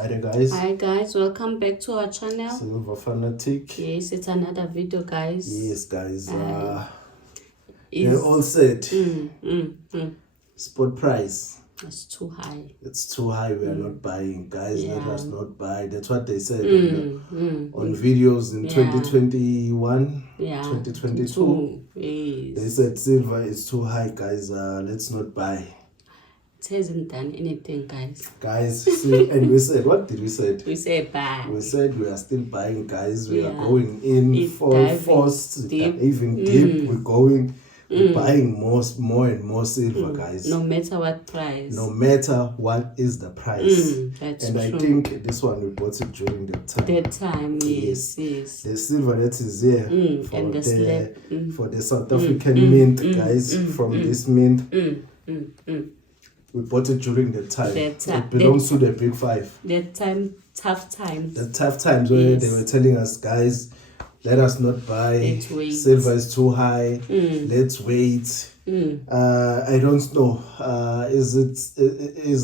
Hi there, guys. Hi guys, welcome back to our channel. Silver Fanatic. Yes, it's another video, guys. Yes, guys. They're all said. Spot price. It's too high. It's too high. We are not buying, guys. Let us not buy. That's what they said on videos in 2021, 2022. Yes. They said silver is too high, guys. Let's not buy. It hasn't done anything, guys. Guys, see, and we said, what did we say? We said buy. We said we are still buying, guys. We are going in for forced, even deep. We're going. We're buying more and more silver, guys. No matter what price. No matter what is the price. That's and true. I think this one we bought it during that time. That time, yes. The silver that is here and the for the South African mint, guys, from this mint. We bought it during that time. It belongs to the big five. That time, tough times. The tough times where they were telling us, guys, let us not buy. Silver is too high. Let's wait. I don't know. Is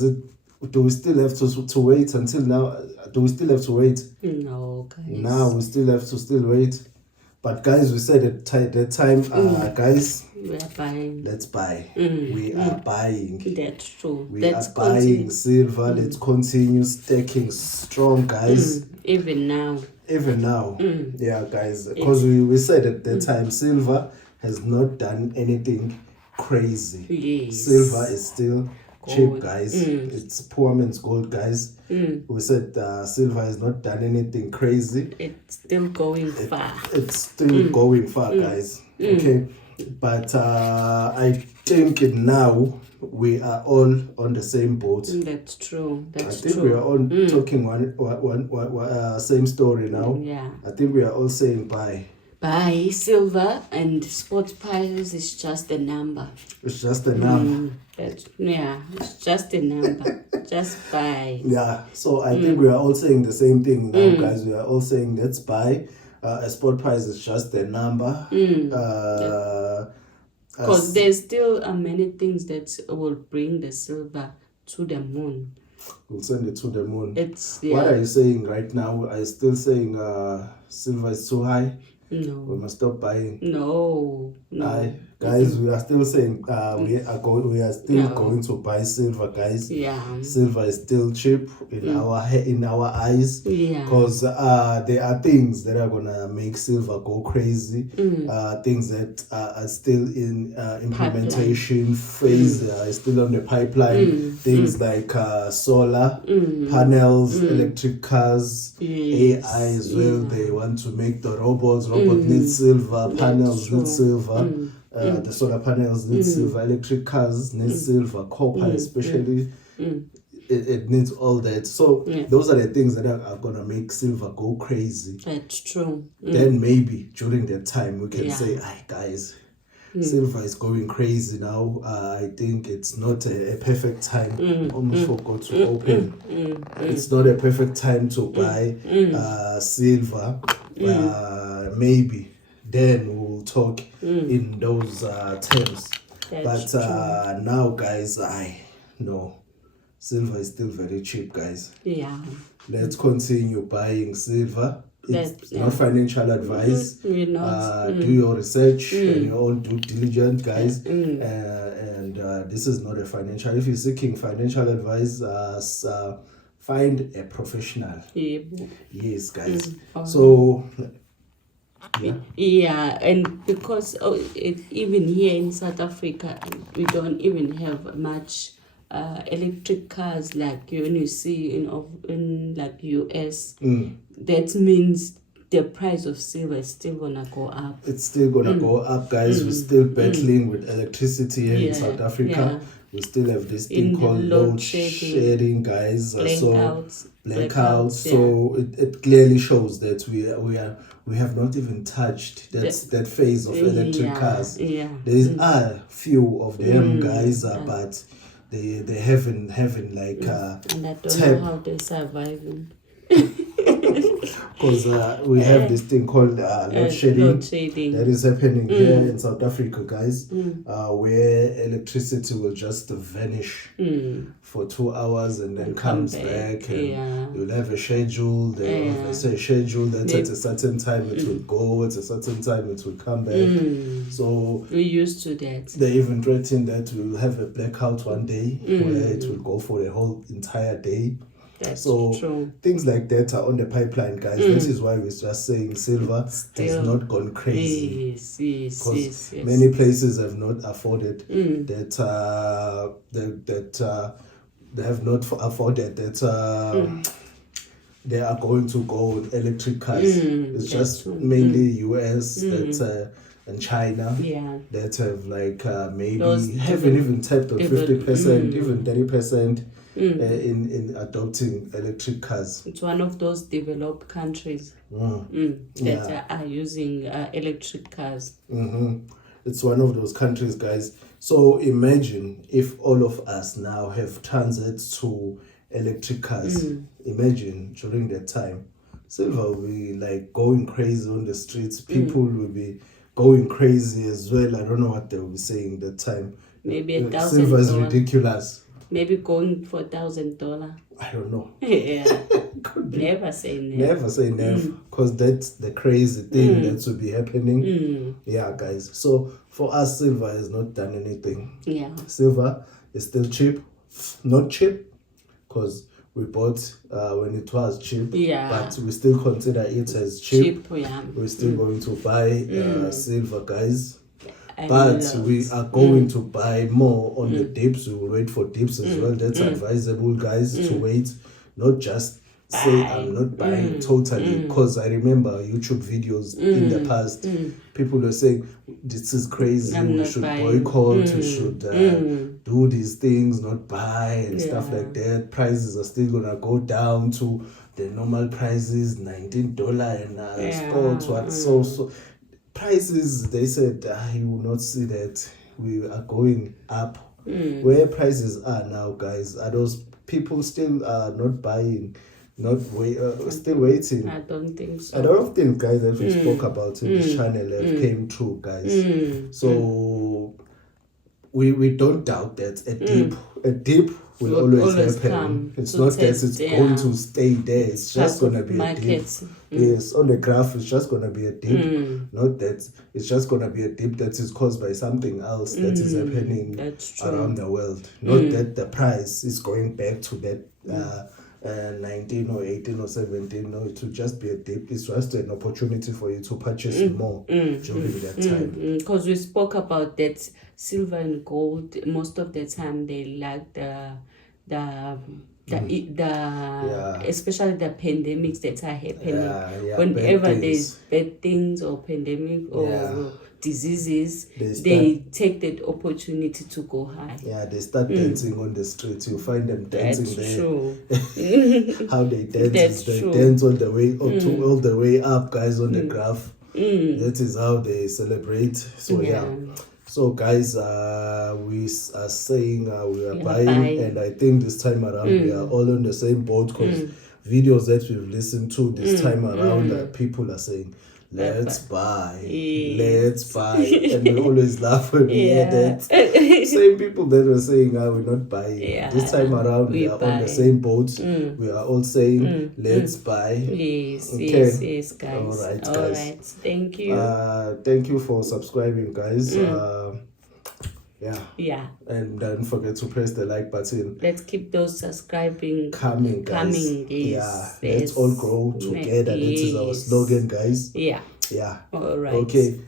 it? Do we still have to wait until now? Do we still have to wait? No, guys. Now we still have to wait. But guys, we said at that time, guys, we are buying. Let's buy. We are buying. That's true. We are buying silver. Let's continue stacking strong, guys. Even now. Yeah, guys. Because we said at that time, silver has not done anything crazy. Yes. Silver is still cheap, guys. It's poor man's gold, guys. We said silver has not done anything crazy. It's still going far. It's still going far, guys. Okay, but I think now we are all on the same boat. That's true. I think we are all talking one same story now. Yeah. I think we are all saying buy. Buy silver, and spot price is just a number. It's just a number. It's just a number. Just buy. Yeah, so I think we are all saying the same thing now, guys. We are all saying let's buy. A spot price is just a number. Because there's still many things that will bring the silver to the moon. We'll send it to the moon. What are you saying right now? Are you still saying silver is too high? No. We must stop buying. No. Guys, we are still saying we are still going to buy silver, guys. Yeah. Silver is still cheap in our eyes. Yeah. Because there are things that are gonna make silver go crazy. Things that are still in implementation phase, still on the pipeline. Things like solar panels, electric cars, AI as well. They want to make the robots. Robots need silver. Panels need silver. The solar panels need silver, electric cars need silver, copper especially. It needs all that. So those are the things that are going to make silver go crazy. That's true. Then maybe during that time we can say, guys, silver is going crazy now. I think it's not a perfect time. Almost forgot to open. It's not a perfect time to buy silver. Maybe then we'll talk in those terms. But now, guys, I know silver is still very cheap, guys. Yeah. Let's continue buying silver. It's not financial advice. We're not. Do your research and your own due diligence, guys. And this is not a financial. If you're seeking financial advice, find a professional. Yes, guys. So. Yeah, and because even here in South Africa, we don't even have much electric cars like when you see in like US. That means the price of silver is still gonna go up. It's still gonna go up, guys. We're still battling with electricity here in South Africa. We still have this thing called load shedding, guys. Blackouts. So it clearly shows that we have not even touched that phase of electric cars. There are few of them, guys, but they haven't like and I don't know how they're surviving. because we have this thing called load shedding that is happening here in South Africa, guys, where electricity will just vanish for 2 hours and then comes back, and you'll have a schedule. They say schedule that at a certain time it will go, at a certain time it will come back. So we're used to that. They even threaten that we'll have a blackout one day where it will go for the whole entire day. That's so true. Things like that are on the pipeline, guys. This is why we're just saying silver has not gone crazy. Yes. Many places have not afforded that. They have not afforded that. They are going to go with electric cars. It's just mainly US and China that have maybe haven't even tapped on 50%, even 30%. In adopting electric cars. It's one of those developed countries that are using electric cars. It's one of those countries, guys. So imagine if all of us now have transit to electric cars. Imagine during that time, silver will be going crazy on the streets. People will be going crazy as well. I don't know what they will be saying that time. Maybe $1,000. Silver is ridiculous. Maybe going for $1,000. I don't know. Never say never. Never say never, because that's the crazy thing that will be happening. Yeah, guys. So for us, silver has not done anything. Yeah. Silver is still cheap. Not cheap, because we bought when it was cheap. Yeah. But we still consider it as cheap. Yeah. We're still going to buy silver, guys. But we are going to buy more on the dips. We will wait for dips as well. That's advisable, guys, to wait. Not just say I'm not buying totally. Because I remember YouTube videos in the past. People were saying, this is crazy. We should boycott. We should do these things, not buy and stuff like that. Prices are still going to go down to the normal prices, $19 and sports. So prices, they said you will not see that we are going up. Where prices are now, guys, are those people still not buying, still waiting? I don't think so. A lot of things, guys, that we spoke about in this channel have came true, guys. So we don't doubt that a dip will always happen. It's not that it's going to stay there. It's just going to be a dip. Yes, on the graph, it's just going to be a dip. Not that it's just going to be a dip that is caused by something else that is happening around the world. Not that the price is going back to that 19 or 18 or 17. No, it will just be a dip. It's just an opportunity for you to purchase more during that time. Because we spoke about that silver and gold. Most of the time they like especially the pandemics that are happening. Whenever there's bad things or pandemic or diseases, they take that opportunity to go high. Yeah, they start dancing on the streets. You find them dancing That's there. True. How they dance That's is they true. dance all the way up all the way up, guys, on the graph. That is how they celebrate. So So guys, we are saying we are buying, and I think this time around we are all on the same boat, because videos that we've listened to this time around, people are saying, let's buy, and we always laugh when we hear that. Same people that were saying we're not buying. This time around we are on the same boat. We are all saying let's buy. Yes, guys. All right, guys. Thank you. Thank you for subscribing, guys. Yeah. And don't forget to press the like button. Let's keep those subscribing coming, guys. Let's all grow together. That is our slogan, guys. Yeah. All right. Okay.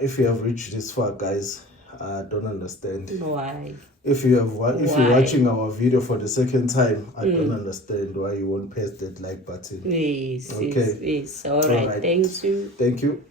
If you have reached this far, guys, don't understand why. If you're watching our video for the second time, I don't understand why you won't press that like button. Yes. All right. Thank you. Thank you.